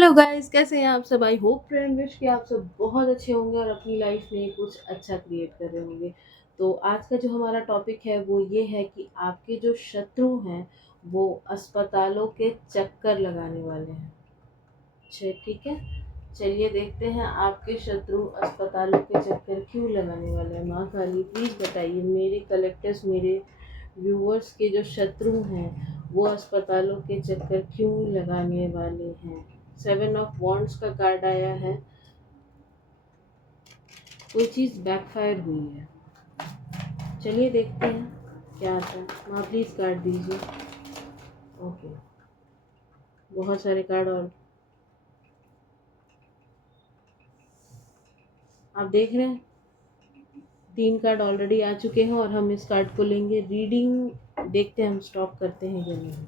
Hello guys, कैसे हैं आप सब। आई होप एंड विश कि आप सब बहुत अच्छे होंगे और अपनी लाइफ में कुछ अच्छा क्रिएट कर रहे होंगे। तो आज का जो हमारा टॉपिक है वो ये है कि आपके जो शत्रु हैं वो अस्पतालों के चक्कर लगाने वाले हैं। अच्छा, ठीक है। चलिए देखते हैं आपके शत्रु अस्पतालों के चक्कर क्यों लगाने वाले हैं। माँ काली प्लीज़ बताइए, मेरे कलेक्टर्स, मेरे व्यूअर्स के जो शत्रु हैं वो अस्पतालों के चक्कर क्यों लगाने वाले हैं। 7 ऑफ वॉन्ड्स का कार्ड आया है। कोई चीज़ बैकफायर हुई है। चलिए देखते हैं क्या आता है। माँ प्लीज़ कार्ड दीजिए। ओके, बहुत सारे कार्ड और आप देख रहे हैं। 3 कार्ड ऑलरेडी आ चुके हैं और हम इस कार्ड को लेंगे। रीडिंग देखते हैं हम स्टॉप करते हैं या नहीं।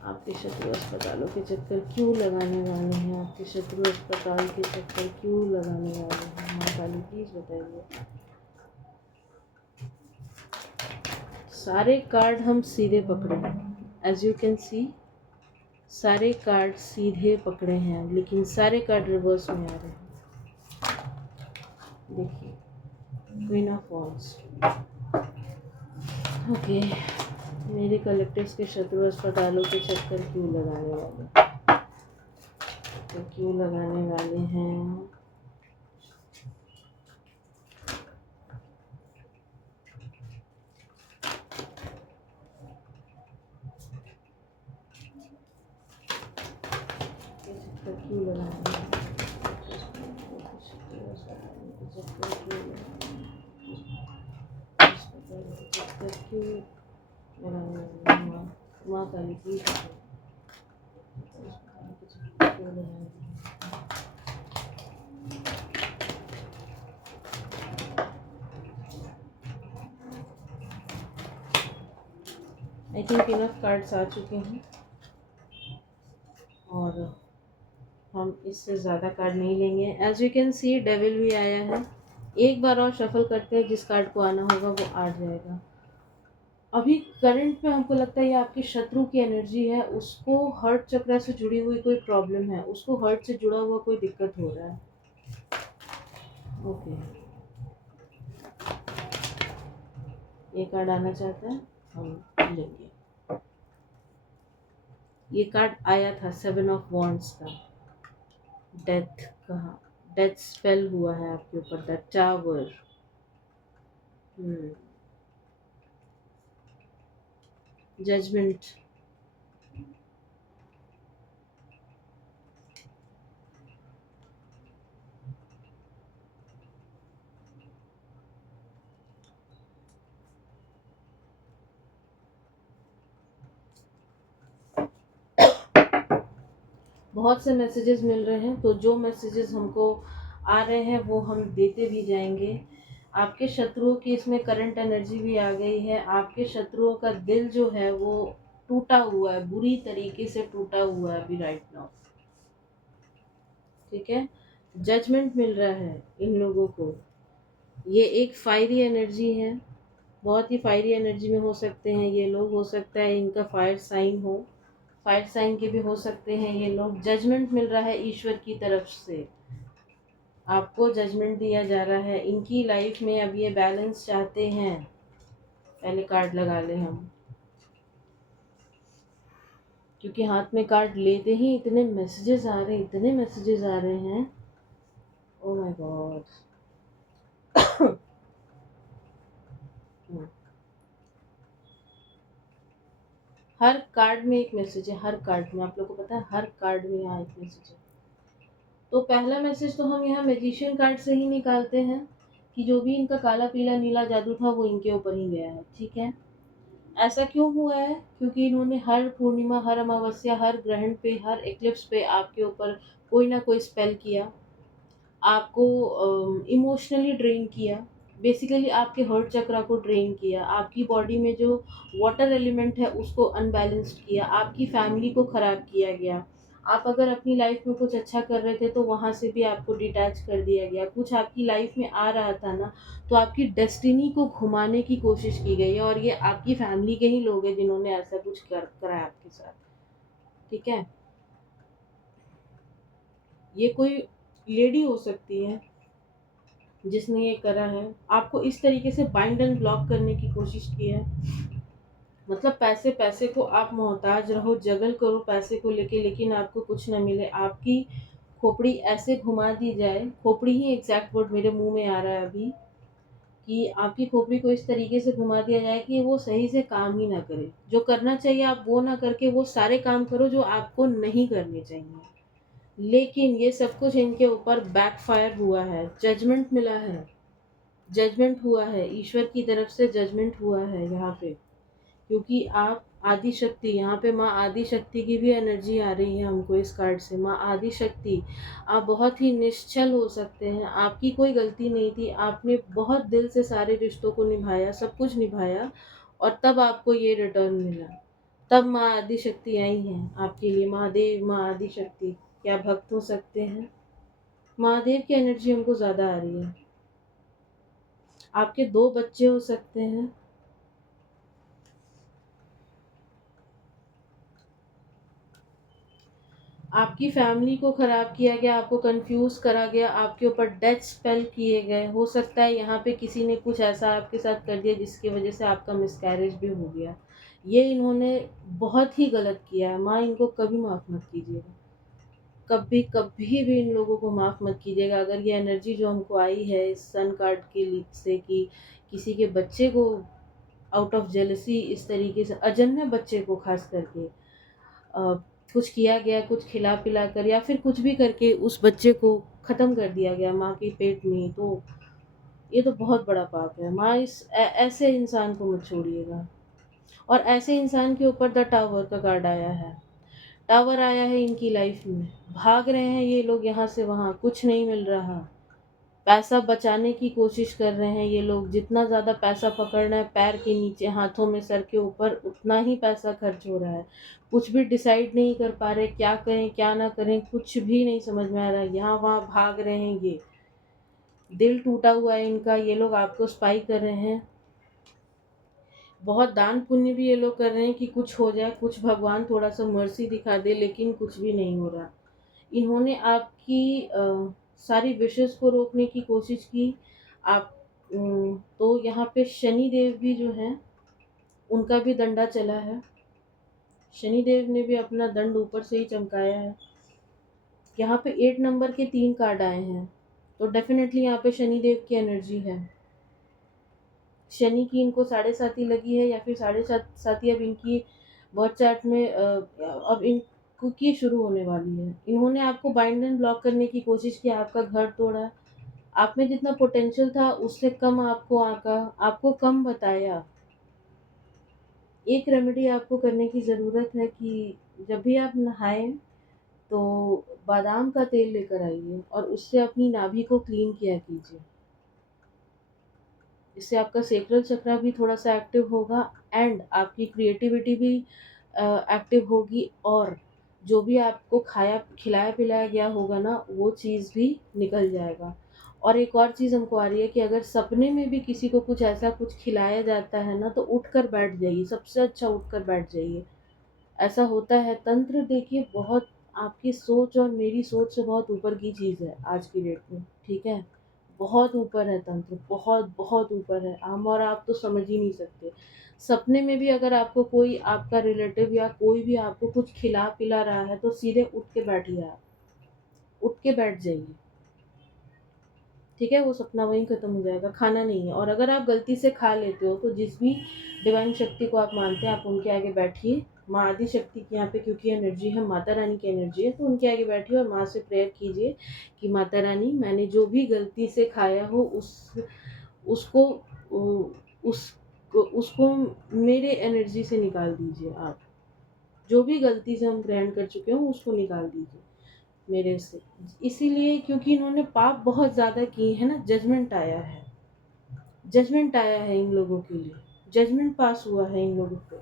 आपके शत्रु अस्पतालों के चक्कर क्यों लगाने वाले हैं। आपके शत्रु अस्पताल के चक्कर क्यों लगाने वाले हैं। माँ काली प्लीज़ बताइए। सारे कार्ड हम सीधे पकड़े हैं। एज यू कैन सी सारे कार्ड सीधे पकड़े हैं, लेकिन सारे कार्ड रिवर्स में आ रहे हैं। देखिए, क्वीन ऑफ वॉन्ड्स। ओके, मेरे कलेक्टर्स के शत्रु अस्पतालों के चक्कर क्यों लगाने वाले, तो क्यों लगाने वाले हैं। चक्कर क्यों लगाने वाले हैं? चक्कर क्यों लगाने वाले हैं। माँ काली प्लीज क्यों लगाने वाले हैं। आई थिंक इनफ कार्ड्स आ चुके हैं और हम इससे ज़्यादा कार्ड नहीं लेंगे। As you can see devil भी आया है। एक बार और शफल करते हैं, जिस कार्ड को आना होगा वो आ जाएगा। अभी करंट में हमको लगता है ये आपके शत्रु की एनर्जी है। उसको हर्ट चक्र से जुड़ी हुई कोई प्रॉब्लम है, उसको हर्ट से जुड़ा हुआ कोई दिक्कत हो रहा है। ओके, ये कार्ड आना चाहता है, हम लेंगे। ये कार्ड आया था 7 ऑफ वॉन्ड्स का। डेथ कहा, डेथ स्पेल हुआ है आपके ऊपर। The tower. जजमेंट। बहुत से मैसेजेस मिल रहे हैं, तो जो मैसेजेस हमको आ रहे हैं वो हम देते भी जाएंगे। आपके शत्रुओं की इसमें करंट एनर्जी भी आ गई है। आपके शत्रुओं का दिल जो है वो टूटा हुआ है, बुरी तरीके से टूटा हुआ है अभी राइट नाउ। ठीक है, जजमेंट मिल रहा है इन लोगों को। ये एक फायरी एनर्जी है, बहुत ही फायरी एनर्जी में हो सकते हैं ये लोग। हो सकता है इनका फायर साइन हो, फायर साइन के भी हो सकते हैं ये लोग। जजमेंट मिल रहा है ईश्वर की तरफ से, आपको जजमेंट दिया जा रहा है। इनकी लाइफ में अब ये बैलेंस चाहते हैं। पहले कार्ड लगा ले हम, क्योंकि हाथ में कार्ड लेते ही इतने मैसेजेस आ रहे हैं, इतने मैसेजेस आ रहे हैं। ओ माय गॉड। हर कार्ड में एक मैसेज है, हर कार्ड में। आप लोगों को पता है हर कार्ड में यहाँ एक मैसेज है। तो पहला मैसेज तो हम यहाँ मैजिशियन कार्ड से ही निकालते हैं कि जो भी इनका काला पीला नीला जादू था वो इनके ऊपर ही गया है। ठीक है, ऐसा क्यों हुआ है? क्योंकि इन्होंने हर पूर्णिमा, हर अमावस्या, हर ग्रहण पे, हर एक्लिप्स पे आपके ऊपर कोई ना कोई स्पेल किया, आपको इमोशनली ड्रेन किया। बेसिकली आपके हर्ट चक्रा को ड्रेन किया, आपकी बॉडी में जो वाटर एलिमेंट है उसको अनबैलेंस्ड किया, आपकी फैमिली को ख़राब किया गया। आप अगर अपनी लाइफ में कुछ अच्छा कर रहे थे तो वहाँ से भी आपको डिटैच कर दिया गया। कुछ आपकी लाइफ में आ रहा था ना, तो आपकी डेस्टिनी को घुमाने की कोशिश की गई है, और ये आपकी फैमिली के ही लोग हैं जिन्होंने ऐसा कुछ करा है आपके साथ। ठीक है, ये कोई लेडी हो सकती है जिसने ये करा है, आपको इस तरीके से बाइंड एंड ब्लॉक करने की कोशिश की है। मतलब पैसे पैसे को आप मोहताज रहो, जगल करो पैसे को लेके, लेकिन आपको कुछ ना मिले। आपकी खोपड़ी ऐसे घुमा दी जाए, खोपड़ी ही एग्जैक्ट वर्ड मेरे मुंह में आ रहा है अभी, कि आपकी खोपड़ी को इस तरीके से घुमा दिया जाए कि वो सही से काम ही ना करे। जो करना चाहिए आप वो ना करके वो सारे काम करो जो आपको नहीं करने चाहिए। लेकिन ये सब कुछ इनके ऊपर बैकफायर हुआ है, जजमेंट मिला है, जजमेंट हुआ है, ईश्वर की तरफ से जजमेंट हुआ है यहाँ पे। क्योंकि आप आदि शक्ति, यहाँ पे माँ आदि शक्ति की भी एनर्जी आ रही है हमको इस कार्ड से। माँ आदि शक्ति, आप बहुत ही निश्चल हो सकते हैं, आपकी कोई गलती नहीं थी, आपने बहुत दिल से सारे रिश्तों को निभाया, सब कुछ निभाया, और तब आपको ये रिटर्न मिला। तब माँ आदि शक्ति आई हैं आपके लिए। महादेव, माँ आदि शक्ति, क्या भक्त हो सकते हैं। महादेव की एनर्जी हमको ज़्यादा आ रही है। आपके 2 बच्चे हो सकते हैं। आपकी फैमिली को ख़राब किया गया, आपको कंफ्यूज करा गया, आपके ऊपर डेथ स्पेल किए गए। हो सकता है यहाँ पे किसी ने कुछ ऐसा आपके साथ कर दिया जिसकी वजह से आपका मिसकैरेज भी हो गया। ये इन्होंने बहुत ही गलत किया है। माँ, इनको कभी माफ़ मत कीजिएगा, कभी कभी भी इन लोगों को माफ़ मत कीजिएगा। अगर ये एनर्जी जो हमको आई है इस सन कार्ड के से कि किसी के बच्चे को आउट ऑफ जेलसी इस तरीके से, अजन्मे बच्चे को खास करके कुछ किया गया, कुछ खिला पिला कर या फिर कुछ भी करके उस बच्चे को ख़त्म कर दिया गया माँ के पेट में, तो ये तो बहुत बड़ा पाप है। माँ, ऐसे इंसान को मत छोड़िएगा। और ऐसे इंसान के ऊपर द टावर का कार्ड आया है। टावर आया है इनकी लाइफ में, भाग रहे हैं ये लोग यहाँ से वहाँ, कुछ नहीं मिल रहा। पैसा बचाने की कोशिश कर रहे हैं ये लोग, जितना ज़्यादा पैसा पकड़ना है पैर के नीचे, हाथों में, सर के ऊपर, उतना ही पैसा खर्च हो रहा है। कुछ भी डिसाइड नहीं कर पा रहे, क्या करें क्या ना करें, कुछ भी नहीं समझ में आ रहा है। यहाँ वहाँ भाग रहे हैं ये, दिल टूटा हुआ है इनका। ये लोग आपको स्पाई कर रहे हैं। बहुत दान पुण्य भी ये लोग कर रहे हैं कि कुछ हो जाए, कुछ भगवान थोड़ा सा मर्सी दिखा दे, लेकिन कुछ भी नहीं हो रहा। इन्होंने आपकी सारी विशेस को रोकने की कोशिश की। आप तो यहाँ पे शनि देव भी जो हैं उनका भी डंडा चला है। शनि देव ने भी अपना दंड ऊपर से ही चमकाया है। यहाँ पे 8 नंबर के 3 कार्ड आए हैं, तो डेफिनेटली यहाँ पे शनि देव की एनर्जी है। शनि की इनको 7.5 लगी है, या फिर 7.5 अब इनकी बर्थ चार्ट में अब इनको की शुरू होने वाली है। इन्होंने आपको बाइंड एंड ब्लॉक करने की कोशिश की, आपका घर तोड़ा, आप में जितना पोटेंशियल था उससे कम आपको आका, आपको कम बताया। एक रेमेडी आपको करने की ज़रूरत है कि जब भी आप नहाएं तो बादाम का तेल लेकर आइए और उससे अपनी नाभि को क्लीन किया कीजिए। इससे आपका सेक्रल चक्रा भी थोड़ा सा एक्टिव होगा, एंड आपकी क्रिएटिविटी भी एक्टिव होगी, और जो भी आपको खाया खिलाया पिलाया गया होगा ना, वो चीज़ भी निकल जाएगा। और एक और चीज़ हमको आ रही है कि अगर सपने में भी किसी को कुछ ऐसा कुछ खिलाया जाता है ना, तो उठकर बैठ जाइए, सबसे अच्छा उठकर बैठ जाइए। ऐसा होता है। तंत्र देखिए बहुत आपकी सोच और मेरी सोच से बहुत ऊपर की चीज़ है आज की डेट में, ठीक है। बहुत ऊपर है तंत्र, बहुत बहुत ऊपर है। हम और आप तो समझ ही नहीं सकते। सपने में भी अगर आपको कोई आपका रिलेटिव या कोई भी आपको कुछ खिला पिला रहा है, तो सीधे उठ के बैठिए, आप उठ के बैठ जाइए, ठीक है। वो सपना वहीं ख़त्म हो जाएगा, खाना नहीं है। और अगर आप गलती से खा लेते हो तो जिस भी डिवाइन शक्ति को आप मानते हैं, आप उनके आगे बैठिए। माँ आदि शक्ति की यहाँ पे क्योंकि एनर्जी है, माता रानी की एनर्जी है, तो उनके आगे बैठिए और माँ से प्रेयर कीजिए कि माता रानी, मैंने जो भी गलती से खाया हो उसको उस उसको मेरे एनर्जी से निकाल दीजिए। आप जो भी गलती से हम ग्रहण कर चुके हो उसको निकाल दीजिए मेरे से। इसीलिए क्योंकि इन्होंने पाप बहुत ज़्यादा किए हैं ना, जजमेंट आया है, जजमेंट आया है इन लोगों के लिए, जजमेंट पास हुआ है इन लोगों पे।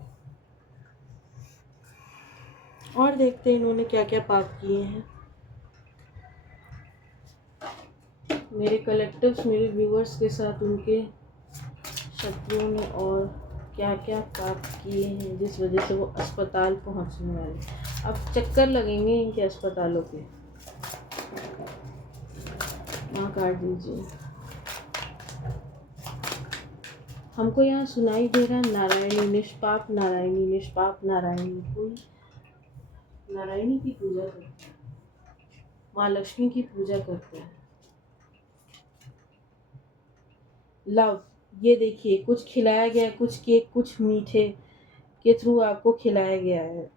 और देखते हैं इन्होंने क्या क्या पाप किए हैं। मेरे कलेक्टिव्स, मेरे व्यूअर्स के साथ उनके शत्रुओं ने और क्या क्या पाप किए हैं जिस वजह से वो अस्पताल पहुंचने वाले। अब चक्कर लगेंगे इनके अस्पतालों पे। यहाँ काट दीजिए। हमको यहाँ सुनाई दे रहा नारायणी निष्पाप, नारायणी निष्पाप, नारायणी। कोई नारायणी की पूजा करता है, माँ लक्ष्मी की पूजा करता है। लव, ये देखिए कुछ खिलाया गया, कुछ केक, कुछ मीठे के थ्रू आपको खिलाया गया है।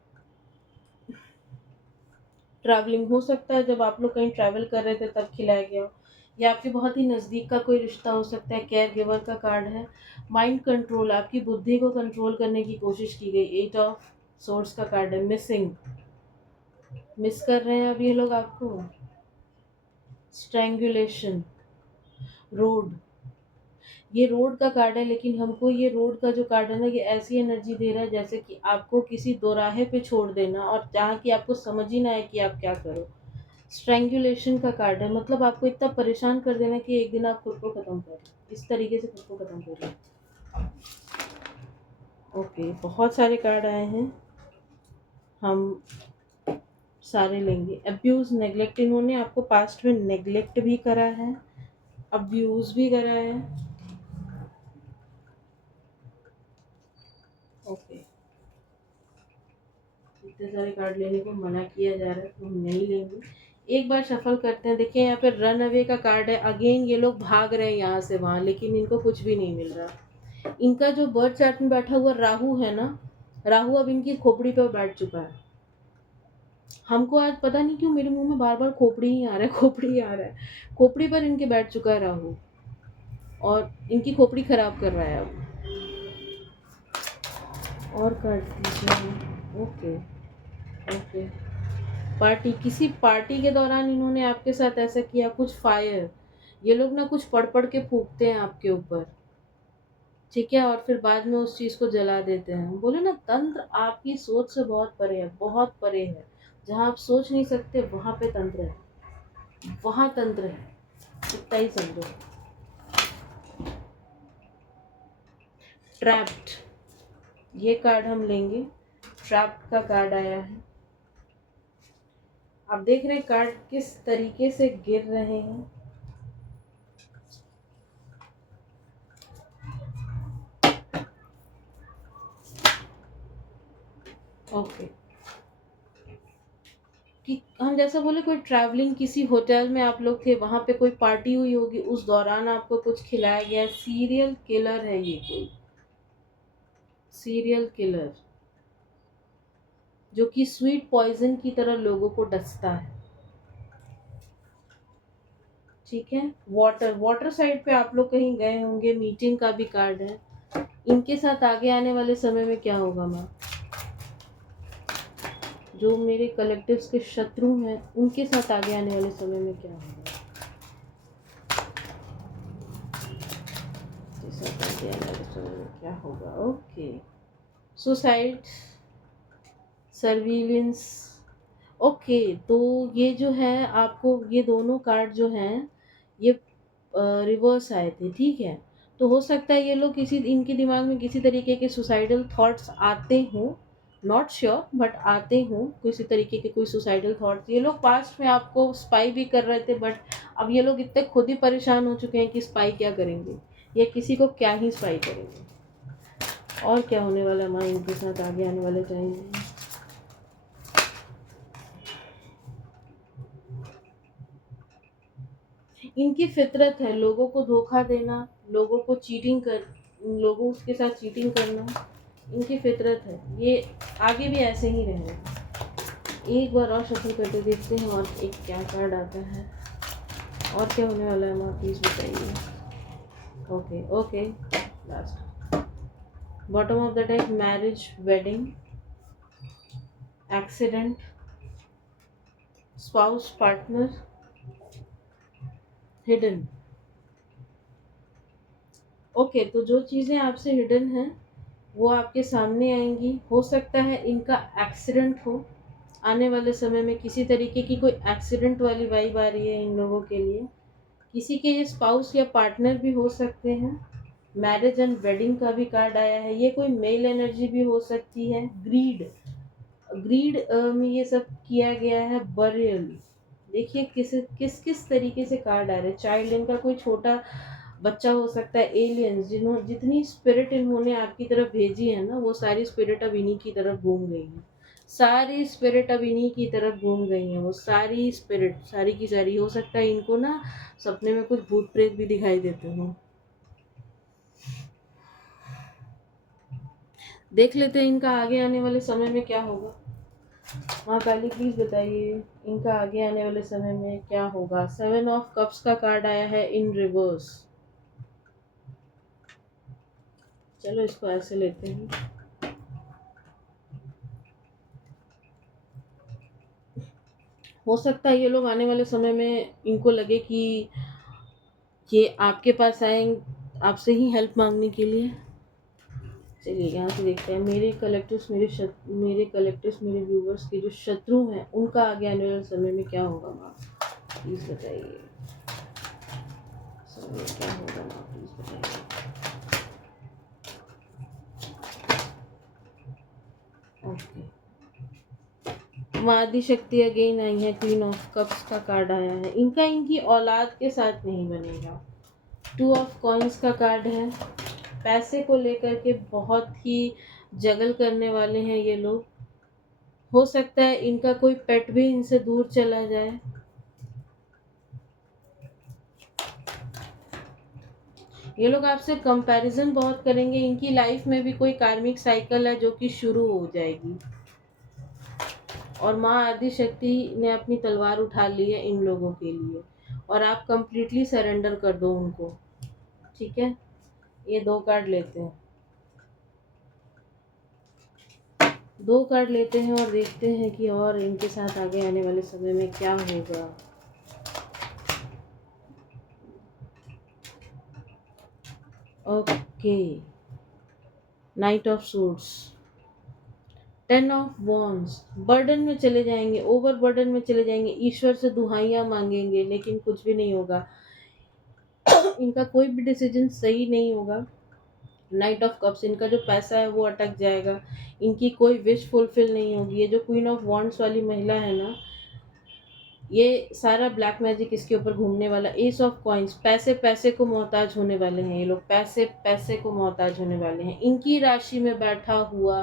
ट्रैवलिंग हो सकता है, जब आप लोग कहीं ट्रैवल कर रहे थे तब खिलाया गया हो, या आपके बहुत ही नज़दीक का कोई रिश्ता हो सकता है। केयर गिवर का कार्ड है। माइंड कंट्रोल, आपकी बुद्धि को कंट्रोल करने की कोशिश की गई। 8 ऑफ सोर्स का कार्ड है। मिसिंग, मिस कर रहे हैं अब ये लोग आपको। स्ट्रैंगुलेशन, रोड, ये रोड का कार्ड है, लेकिन हमको ये रोड का जो कार्ड है ना, ये ऐसी एनर्जी दे रहा है जैसे कि आपको किसी दोराहे पे छोड़ देना, और जहाँ की आपको समझ ही ना आए कि आप क्या करो। स्ट्रैंगुलेशन का कार्ड है, मतलब आपको इतना परेशान कर देना कि एक दिन आप खुद को ख़त्म कर, इस तरीके से खुद को ख़त्म करिए। ओके, बहुत सारे कार्ड आए हैं, हम सारे लेंगे। अब्यूज़, नेगलेक्ट, इन्होंने आपको पास्ट में नेगलेक्ट भी करा है, अब्यूज़ भी करा है। ओके, इतने सारे कार्ड लेने को मना किया जा रहा है तो हम नहीं लेंगे। एक बार शफल करते हैं। देखिए यहाँ पे रन अवे का कार्ड है। अगेन ये लोग भाग रहे हैं यहाँ से वहाँ, लेकिन इनको कुछ भी नहीं मिल रहा। इनका जो बर्थ चार्ट में बैठा हुआ राहु है ना, राहु अब इनकी खोपड़ी पर बैठ चुका है। हमको आज पता नहीं क्यों मेरे मुंह में बार बार खोपड़ी ही आ रहा है, खोपड़ी ही आ रहा है। खोपड़ी पर इनके बैठ चुका है राहु, और इनकी खोपड़ी खराब कर रहा है अब। और काट दीजिए। ओके ओके, पार्टी, किसी पार्टी के दौरान इन्होंने आपके साथ ऐसा किया। कुछ फायर, ये लोग ना कुछ पढ़ पढ़ के फूकते हैं आपके ऊपर, ठीक है, और फिर बाद में उस चीज़ को जला देते हैं। बोले ना, तंत्र आपकी सोच से बहुत परे है, बहुत परे है। जहाँ आप सोच नहीं सकते वहाँ पे तंत्र है, वहाँ तंत्र है, इतना ही समझो। ट्रैप्ड, ये कार्ड हम लेंगे। ट्रैप्ड का कार्ड आया है। आप देख रहे हैं कार्ड किस तरीके से गिर रहे हैं। ओके, कि हम जैसा बोले कोई ट्रैवलिंग, किसी होटल में आप लोग थे, वहाँ पे कोई पार्टी हुई होगी, उस दौरान आपको कुछ खिलाया गया। सीरियल किलर है ये, कोई सीरियल किलर जो कि स्वीट पॉइजन की तरह लोगों को डसता है, ठीक है। वाटर, वाटर साइड पे आप लोग कहीं गए होंगे। मीटिंग का भी कार्ड है। इनके साथ आगे आने वाले समय में क्या होगा माँ, जो मेरे कलेक्टिव्स के शत्रु हैं उनके साथ आगे आने वाले समय में क्या होगा, आगे आने वाले समय में क्या होगा। Okay, suicide, surveillance. ओके, तो ये जो है आपको, ये दोनों कार्ड जो हैं ये रिवर्स आए थे, ठीक है। तो हो सकता है ये लोग किसी, इनके दिमाग में किसी तरीके के सुसाइडल थॉट्स आते हों, नॉट श्योर बट आते हों किसी तरीके के कोई सुसाइडल थॉट्स। ये लोग पास्ट में आपको स्पाई भी कर रहे थे, बट अब ये लोग इतने खुद ही परेशान हो चुके हैं कि स्पाई क्या करेंगे, या किसी को क्या ही स्पाई करेंगे। और क्या होने वाला है माँ इनके साथ आगे आने वाले टाइम में। इनकी फितरत है लोगों को धोखा देना, लोगों को चीटिंग कर, लोगों के साथ चीटिंग करना, इनकी फितरत है। ये आगे भी ऐसे ही रहेगा। एक बार और शफल करके देखते हैं और एक क्या कार्ड आता है, और क्या होने वाला है माँ प्लीज़ बताइए। Okay okay, last bottom of the deck, marriage, wedding, accident, spouse, partner, hidden. Okay, तो जो चीज़ें आपसे हिडन हैं वो आपके सामने आएंगी। हो सकता है इनका एक्सीडेंट हो आने वाले समय में, किसी तरीके की कोई एक्सीडेंट वाली वाइब आ रही है इन लोगों के लिए। किसी के ये स्पाउस या पार्टनर भी हो सकते हैं। मैरिज एंड वेडिंग का भी कार्ड आया है। ये कोई मेल एनर्जी भी हो सकती है। ग्रीड, ग्रीड में ये सब किया गया है। बरियल, देखिए किस किस तरीके से कार्ड आ रहे हैं। चाइल्ड, इनका कोई छोटा बच्चा हो सकता है। एलियंस, जितनी स्पिरिट इन्होंने आपकी तरफ भेजी है ना, वो सारी स्पिरिट अब इन्हीं की तरफ घूम गई हैं। सारी स्पिरिट अब इन्हीं की तरफ घूम गई हैं। वो सारी स्पिरिट, सारी की सारी। हो सकता है इनको ना सपने में कुछ भूत प्रेत भी दिखाई देते हों। देख लेते हैं इनका आगे आने वाले समय में क्या होगा। माँ काली प्लीज बताइए इनका आगे आने वाले समय में क्या होगा। 7 ऑफ कप्स का कार्ड आया है इन रिवर्स। चलो इसको ऐसे लेते हैं। हो सकता है ये लोग आने वाले समय में इनको लगे कि ये आपके पास आए आपसे ही हेल्प मांगने के लिए। चलिए यहाँ से देखते हैं मेरे कलेक्टर्स मेरे व्यूवर्स के जो शत्रु हैं उनका आगे आने वाले समय में क्या होगा। माँ प्लीज बताइए समय में क्या होगा। माँ प्लीज बताइए। ओके, माँ आदिशक्ति अगेन आई है। क्वीन ऑफ कप्स का कार्ड आया है। इनका इनकी औलाद के साथ नहीं बनेगा। 2 ऑफ कॉइंस का कार्ड है। पैसे को लेकर के बहुत ही जगल करने वाले हैं ये लोग। हो सकता है इनका कोई पेट भी इनसे दूर चला जाए। ये लोग आपसे कंपैरिजन बहुत करेंगे। इनकी लाइफ में भी कोई कार्मिक साइकिल है जो कि शुरू हो जाएगी। और माँ आदिशक्ति ने अपनी तलवार उठा ली है इन लोगों के लिए। और आप कंप्लीटली सरेंडर कर दो उनको। ठीक है, ये 2 कार्ड लेते हैं। 2 कार्ड लेते हैं और देखते हैं कि और इनके साथ आगे आने वाले समय में क्या होगा। Okay, night of suits, 10 of wands. Burden में चले जाएंगे, ओवर बर्डन में चले जाएंगे। ईश्वर से दुहाइयां मांगेंगे लेकिन कुछ भी नहीं होगा। इनका कोई भी डिसीजन सही नहीं होगा। नाइट ऑफ कप्स, इनका जो पैसा है वो अटक जाएगा। इनकी कोई विश फुलफिल नहीं होगी। ये जो क्वीन ऑफ वॉन्ड्स वाली महिला है ना, ये सारा ब्लैक मैजिक इसके ऊपर घूमने वाला। एस ऑफ कॉइंस, पैसे पैसे को मोहताज होने वाले हैं ये लोग। पैसे पैसे को मोहताज होने वाले हैं। इनकी राशि में बैठा हुआ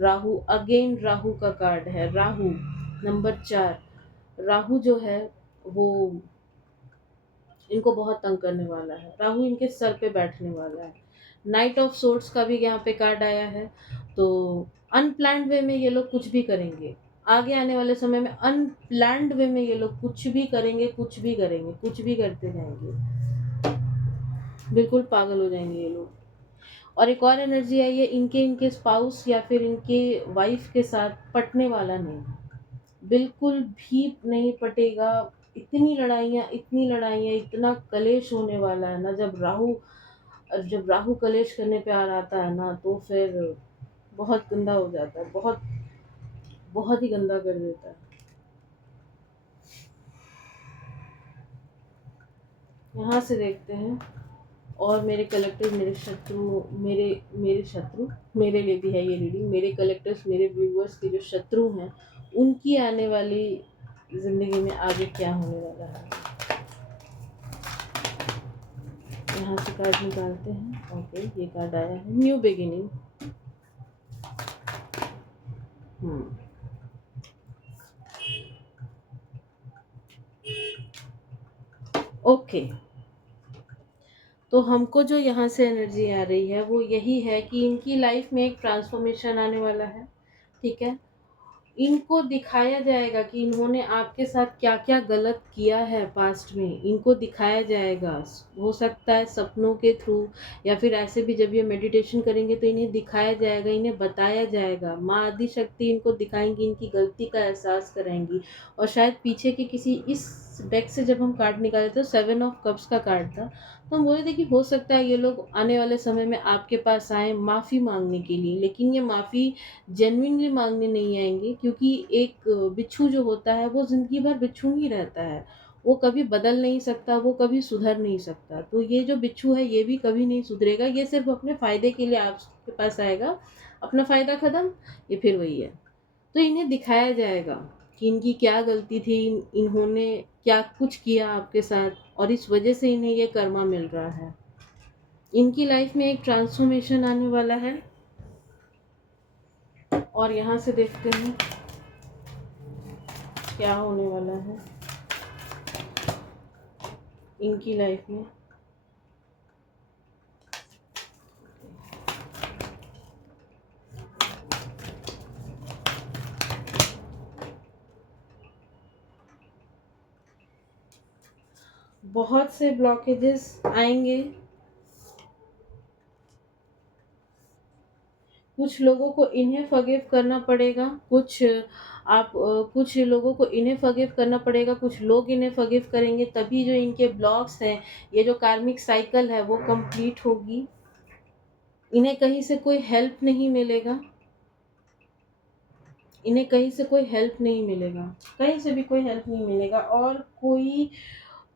राहु, अगेन राहु का कार्ड है। राहु नंबर 4। राहु जो है वो इनको बहुत तंग करने वाला है। राहु इनके सर पे बैठने वाला है। नाइट ऑफ सोर्ट्स का भी यहाँ पे कार्ड आया है। तो अनप्लान्ड वे में ये लोग कुछ भी करेंगे। आगे आने वाले समय में अनप्लान्ड वे में ये लोग कुछ भी करेंगे, कुछ भी करेंगे, कुछ भी करते जाएंगे। बिल्कुल पागल हो जाएंगे ये लोग। और एक और एनर्जी आई है, इनके स्पाउस या फिर इनके वाइफ के साथ पटने वाला नहीं, बिल्कुल भी नहीं पटेगा। इतनी लड़ाइयाँ, इतना कलेश होने वाला है ना। जब राहु कलेश करने पे आ आता है ना तो फिर बहुत गंदा हो जाता है। बहुत बहुत ही गंदा कर देता है। यहाँ से देखते हैं। और मेरे कलेक्टर्स मेरे शत्रु, मेरे लिए भी है ये रीडिंग। मेरे कलेक्टर्स मेरे व्यूवर्स के जो शत्रु हैं उनकी आने वाली जिंदगी में आगे क्या होने वाला है। यहाँ से कार्ड निकालते हैं। ओके, ये कार्ड आया है न्यू बिगिनिंग। ओके, तो हमको जो यहाँ से एनर्जी आ रही है वो यही है कि इनकी लाइफ में एक ट्रांसफॉर्मेशन आने वाला है। ठीक है, इनको दिखाया जाएगा कि इन्होंने आपके साथ क्या क्या गलत किया है पास्ट में। इनको दिखाया जाएगा। हो सकता है सपनों के थ्रू, या फिर ऐसे भी जब ये मेडिटेशन करेंगे तो इन्हें दिखाया जाएगा, इन्हें बताया जाएगा। माँ आदि शक्ति इनको दिखाएंगी, इनकी गलती का एहसास कराएंगी। और शायद पीछे के किसी इस डेक से जब हम कार्ड निकाले तो 7 ऑफ कप्स का कार्ड था। तो हम बोले थे कि हो सकता है ये लोग आने वाले समय में आपके पास आए माफ़ी मांगने के लिए। लेकिन ये माफ़ी जेन्युइनली मांगने नहीं आएंगे, क्योंकि एक बिच्छू जो होता है वो ज़िंदगी भर बिच्छू ही रहता है। वो कभी बदल नहीं सकता, वो कभी सुधर नहीं सकता। तो ये जो बिच्छू है ये भी कभी नहीं सुधरेगा। ये सिर्फ अपने फ़ायदे के लिए आपके पास आएगा। अपना फ़ायदा ख़त्म, ये फिर वही है। तो इन्हें दिखाया जाएगा कि इनकी क्या गलती थी, इन्होंने क्या कुछ किया आपके साथ और इस वजह से इन्हें ये कर्मा मिल रहा है। इनकी लाइफ में एक ट्रांसफॉर्मेशन आने वाला है और यहाँ से देखते हैं क्या होने वाला है इनकी लाइफ में। बहुत से ब्लॉकेजेस आएंगे, कुछ लोगों को इन्हें फॉरगिव करना पड़ेगा, कुछ लोगों को इन्हें फॉरगिव करना पड़ेगा, कुछ लोग इन्हें फॉरगिव करेंगे, तभी जो इनके ब्लॉक्स हैं, ये जो कार्मिक साइकिल है वो कंप्लीट होगी। इन्हें कहीं से कोई हेल्प नहीं मिलेगा, इन्हें कहीं से कोई हेल्प नहीं मिलेगा, कहीं से भी कोई हेल्प नहीं मिलेगा और कोई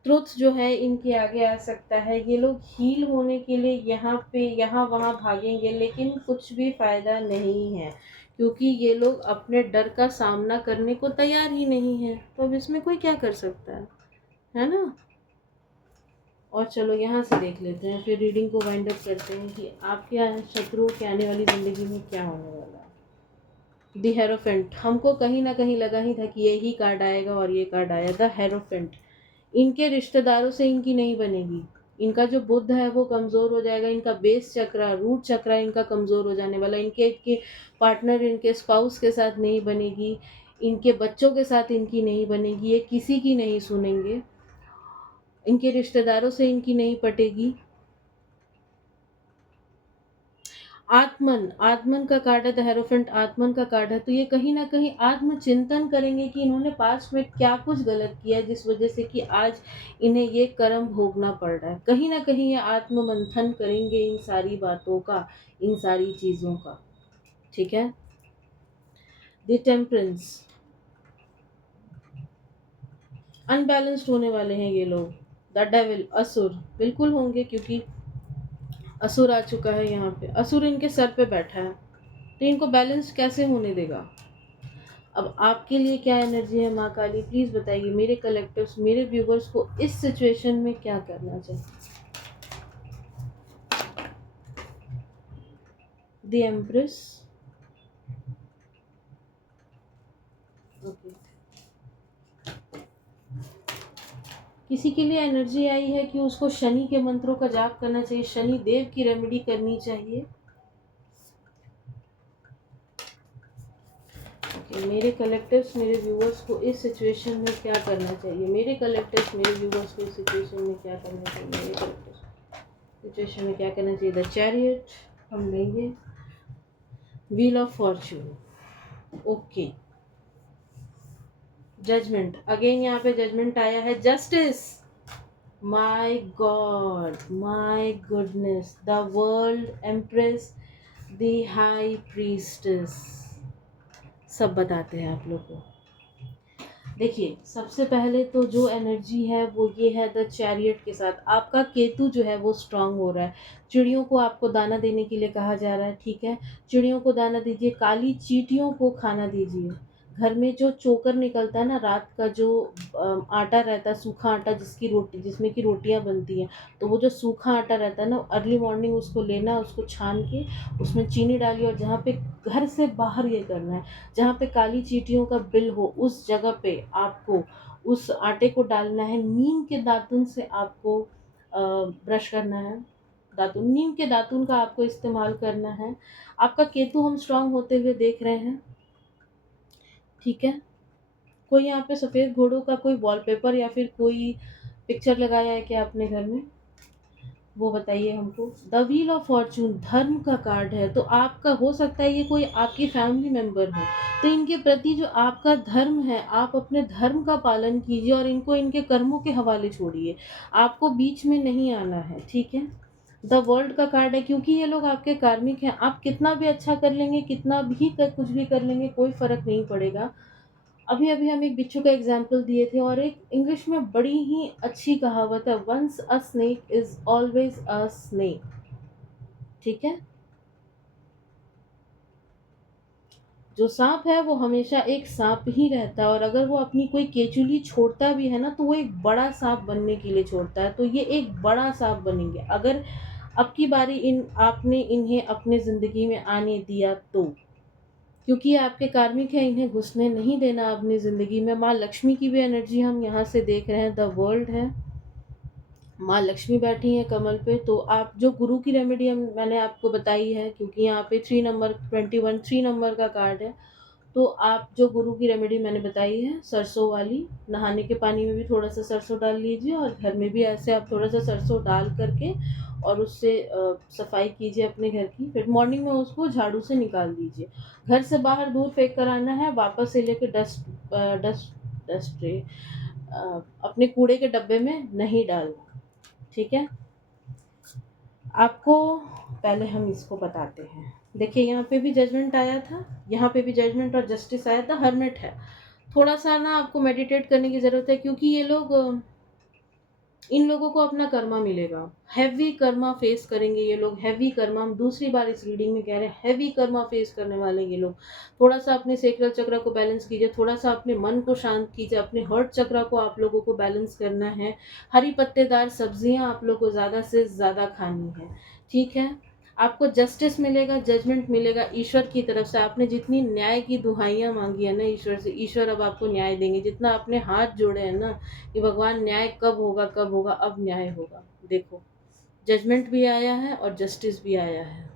ट्रुथ जो है इनके आगे आ सकता है। ये लोग हील होने के लिए यहाँ वहाँ भागेंगे, लेकिन कुछ भी फायदा नहीं है, क्योंकि ये लोग अपने डर का सामना करने को तैयार ही नहीं है। तो अब इसमें कोई क्या कर सकता है ना। और चलो यहाँ से देख लेते हैं, फिर रीडिंग को वाइंड अप करते हैं कि आपके शत्रुओं के आने वाली ज़िंदगी में क्या होने वाला है। द हेरोफेंट, हमको कहीं ना कहीं लगा ही था कि यही कार्ड आएगा और ये कार्ड आया, द हेरोफेंट। इनके रिश्तेदारों से इनकी नहीं बनेगी, इनका जो बुद्ध है वो कमज़ोर हो जाएगा, इनका बेस चक्रा, रूट चक्रा इनका कमज़ोर हो जाने वाला, इनके पार्टनर, इनके स्पाउस के साथ नहीं बनेगी, इनके बच्चों के साथ इनकी नहीं बनेगी, ये किसी की नहीं सुनेंगे, इनके रिश्तेदारों से इनकी नहीं पटेगी। आत्मन, आत्मन का कार्ड है, द हेरोफेंट आत्मन का कार्ड है। तो ये कहीं ना कहीं आत्मचिंतन करेंगे कि इन्होंने पास्ट में क्या कुछ गलत किया है जिस वजह से कि आज इन्हें ये कर्म भोगना पड़ रहा है। कहीं ना कहीं ये आत्ममंथन करेंगे इन सारी बातों का, इन सारी चीज़ों का। ठीक है। द टेम्परेंस, अनबैलेंस्ड होने वाले हैं ये लोग। द डेविल, असुर, बिल्कुल होंगे, क्योंकि असुर आ चुका है यहाँ पे, असुर इनके सर पे बैठा है, तो इनको बैलेंस कैसे होने देगा। अब आपके लिए क्या एनर्जी है माँ काली, प्लीज बताइए मेरे कलेक्टर्स, मेरे व्यूवर्स को इस सिचुएशन में क्या करना चाहिए। The empress, okay. किसी के लिए एनर्जी आई है कि उसको शनि के मंत्रों का जाप करना चाहिए, शनि देव की रेमेडी करनी चाहिए। मेरे कलेक्टर्स, मेरे व्यूवर्स को इस सिचुएशन में क्या करना चाहिए, मेरे कलेक्टर्स, मेरे व्यूवर्स को इस सिचुएशन में क्या करना चाहिए, मेरे कलेक्टर्स सिचुएशन में क्या करना चाहिए। द चैरियट हम लेंगे, wheel of fortune, okay. Judgement, again यहाँ पे जजमेंट आया है, justice, my God, my goodness, the world empress, the high priestess, सब बताते हैं आप लोग को। देखिए, सबसे पहले तो जो एनर्जी है वो ये है, द चैरियट के साथ आपका केतु जो है वो स्ट्रांग हो रहा है। चिड़ियों को आपको दाना देने के लिए कहा जा रहा है, ठीक है। चिड़ियों को दाना दीजिए, काली चींटियों को खाना दीजिए। घर में जो चोकर निकलता है ना, रात का जो आटा रहता है, सूखा आटा, जिसमें की रोटियां बनती हैं, तो वो जो सूखा आटा रहता है ना, अर्ली मॉर्निंग उसको लेना, उसको छान के उसमें चीनी डालिए, और जहाँ पे घर से बाहर ये करना है, जहाँ पे काली चींटियों का बिल हो उस जगह पे आपको उस आटे को डालना है। नीम के दातुन से आपको ब्रश करना है, दातुन, नीम के दातुन का आपको इस्तेमाल करना है। आपका केतु हम स्ट्रांग होते हुए देख रहे हैं, ठीक है। कोई यहाँ पे सफ़ेद घोड़ों का कोई वॉलपेपर या फिर कोई पिक्चर लगाया है क्या अपने घर में, वो बताइए हमको। द व्हील ऑफ फॉर्चून धर्म का कार्ड है, तो आपका हो सकता है ये कोई आपकी फैमिली मेंबर हो, तो इनके प्रति जो आपका धर्म है, आप अपने धर्म का पालन कीजिए और इनको इनके कर्मों के हवाले छोड़िए, आपको बीच में नहीं आना है, ठीक है। द वर्ल्ड का कार्ड है, क्योंकि ये लोग आपके कार्मिक हैं, आप कितना भी अच्छा कर लेंगे, कितना भी कुछ भी कर लेंगे, कोई फर्क नहीं पड़ेगा। अभी अभी हम एक बिच्छू का एग्जाम्पल दिए थे, और एक इंग्लिश में बड़ी ही अच्छी कहावत है, once a snake is always a snake, ठीक है। जो सांप है वो हमेशा एक सांप ही रहता है, और अगर वो अपनी कोई केचुली छोड़ता भी है ना, तो वो एक बड़ा सांप बनने के लिए छोड़ता है। तो ये एक बड़ा सांप बनेंगे अगर अब की बारी इन आपने इन्हें अपने ज़िंदगी में आने दिया तो। क्योंकि ये आपके कार्मिक है, इन्हें घुसने नहीं देना अपनी ज़िंदगी में। माँ लक्ष्मी की भी एनर्जी हम यहाँ से देख रहे हैं, द वर्ल्ड है, माँ लक्ष्मी बैठी हैं कमल पे। तो आप जो गुरु की रेमेडी मैंने आपको बताई है, क्योंकि यहाँ पे 3 नंबर 21 3 नंबर का कार्ड है, तो आप जो गुरु की रेमेडी मैंने बताई है सरसों वाली, नहाने के पानी में भी थोड़ा सा सरसों डाल लीजिए, और घर में भी ऐसे आप थोड़ा सा सरसों डाल करके और उससे सफाई कीजिए अपने घर की। फिर मॉर्निंग में उसको झाड़ू से निकाल दीजिए, घर से बाहर दूर फेंक कर आना है, वापस से लेके डस्ट ट्रे अपने कूड़े के डब्बे में नहीं डालना। ठीक है, आपको पहले हम इसको बताते हैं। देखिए यहाँ पे भी जजमेंट आया था, यहाँ पे भी जजमेंट और जस्टिस आया था, हर्मिट है। थोड़ा सा ना आपको मेडिटेट करने की ज़रूरत है, क्योंकि ये लोग इन लोगों को अपना कर्मा मिलेगा, हैवी कर्मा फेस करेंगे ये लोग, हैवी कर्मा। हम दूसरी बार इस रीडिंग में कह रहे हैं हैवी कर्मा फेस करने वाले ये लोग। थोड़ा सा अपने सेक्रल चक्र को बैलेंस कीजिए, थोड़ा सा अपने मन को शांत कीजिए, अपने हर्ट चक्र को आप लोगों को बैलेंस करना है। हरी पत्तेदार सब्जियां आप लोग को ज़्यादा से ज़्यादा खानी है। ठीक है, आपको जस्टिस मिलेगा, जजमेंट मिलेगा ईश्वर की तरफ से। आपने जितनी न्याय की दुहाइयाँ मांगी है ना ईश्वर से, ईश्वर अब आपको न्याय देंगे। जितना आपने हाथ जोड़े हैं ना कि भगवान न्याय कब होगा कब होगा, अब न्याय होगा। देखो, जजमेंट भी आया है और जस्टिस भी आया है।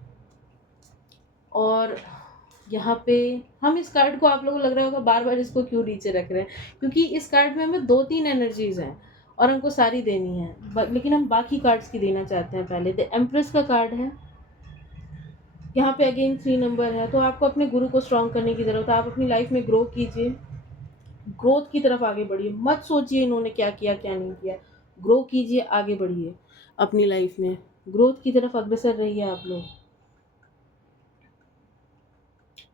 और यहाँ पे हम इस कार्ड को, आप लोगों को लग रहा होगा बार बार इसको क्यों नीचे रख रहे हैं, क्योंकि इस कार्ड में हमें 2-3 एनर्जीज हैं और हमको सारी देनी है, लेकिन हम बाकी कार्ड्स की देना चाहते हैं। पहले द एम्प्रेस का कार्ड है, यहाँ पे अगेन 3 नंबर है। तो आपको अपने गुरु को स्ट्रॉन्ग करने की ज़रूरत है। आप अपनी लाइफ में ग्रो कीजिए, ग्रोथ की तरफ आगे बढ़िए, मत सोचिए इन्होंने क्या किया क्या नहीं किया। ग्रो कीजिए, आगे बढ़िए अपनी लाइफ में, ग्रोथ की तरफ अग्रसर रहिए आप लोग।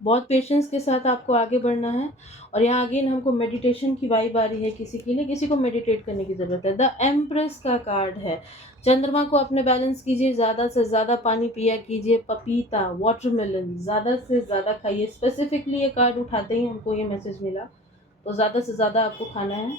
बहुत पेशेंस के साथ आपको आगे बढ़ना है। और यहाँ अगेन हमको मेडिटेशन की वाइब आ रही है, किसी के लिए किसी को मेडिटेट करने की ज़रूरत है। द एम्प्रेस का कार्ड है, चंद्रमा को अपने बैलेंस कीजिए, ज़्यादा से ज़्यादा पानी पिया कीजिए, पपीता वाटरमेलन ज़्यादा से ज़्यादा खाइए। स्पेसिफिकली ये कार्ड उठाते ही हमको ये मैसेज मिला, तो ज़्यादा से ज़्यादा आपको खाना है।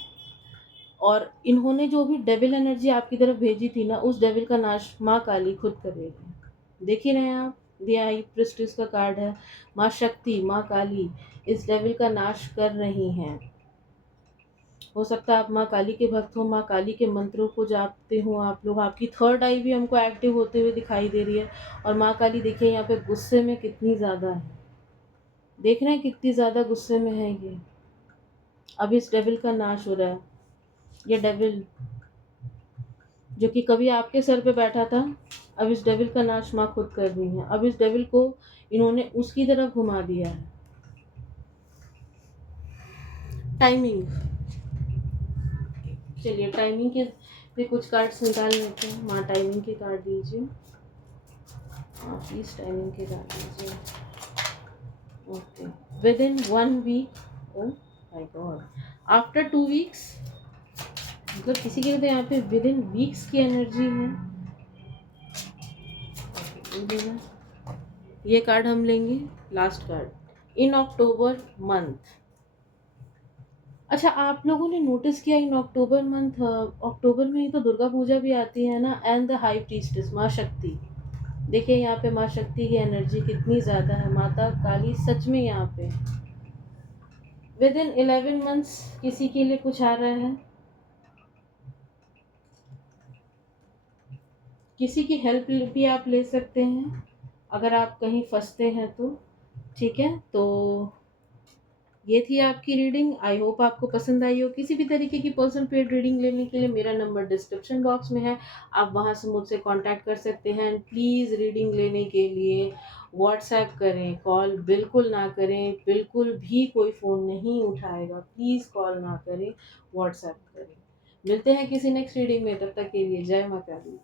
और इन्होंने जो भी डेविल एनर्जी आपकी तरफ भेजी थी ना, उस डेविल का नाश माँ काली खुद करेगी। देख ही रहे हैं आप, द हाई प्रिस्टेस का कार्ड है, माँ शक्ति माँ काली इस डेविल का नाश कर रही हैं। हो सकता है आप माँ काली के भक्त हो, माँ काली के मंत्रों को जापते हो आप लोग। आपकी थर्ड आई भी हमको एक्टिव होते हुए दिखाई दे रही है। और माँ काली देखिए यहाँ पे गुस्से में कितनी ज़्यादा है, देख रहे हैं कितनी ज़्यादा गुस्से में है ये। अब इस डेविल का नाश हो रहा है। ये डेविल जो कि कभी आपके सर पे बैठा था, अब इस डेविल का नाश माँ खुद कर रही है। अब इस डेविल को इन्होंने उसकी तरफ घुमा दिया है। टाइमिंग, चलिए टाइमिंग के भी कुछ कार्ड्स निकाल लेते हैं। माँ टाइमिंग के कार्ड दीजिए, हाँ प्लीज टाइमिंग के कार्ड दीजिए। Okay, within 1 week, oh my God, after 2 weeks, मतलब किसी के तो यहाँ पे विद इन वीक्स की एनर्जी है। ये कार्ड हम लेंगे, last card, in October month. अच्छा, आप लोगों ने नोटिस किया इन अक्टूबर मंथ, अक्टूबर में ही तो दुर्गा पूजा भी आती है ना, एंड द हाई प्रीस्टेस माँ शक्ति। देखिए यहाँ पे माँ शक्ति की एनर्जी कितनी ज़्यादा है, माता काली सच में यहाँ पे विद इन 11 मंथ्स किसी के लिए कुछ आ रहा है, किसी की हेल्प भी आप ले सकते हैं अगर आप कहीं फंसते हैं तो। ठीक है, तो ये थी आपकी रीडिंग। आई होप आपको पसंद आई हो। किसी भी तरीके की पर्सनल पेड रीडिंग लेने के लिए मेरा नंबर डिस्क्रिप्शन बॉक्स में है, आप वहां से मुझसे कांटेक्ट कर सकते हैं। प्लीज़ रीडिंग लेने के लिए व्हाट्सएप करें, कॉल बिल्कुल ना करें, बिल्कुल भी कोई फ़ोन नहीं उठाएगा। प्लीज़ कॉल ना करें, व्हाट्सएप करें। मिलते हैं किसी नेक्स्ट रीडिंग में, तब तक के लिए जय माता दी।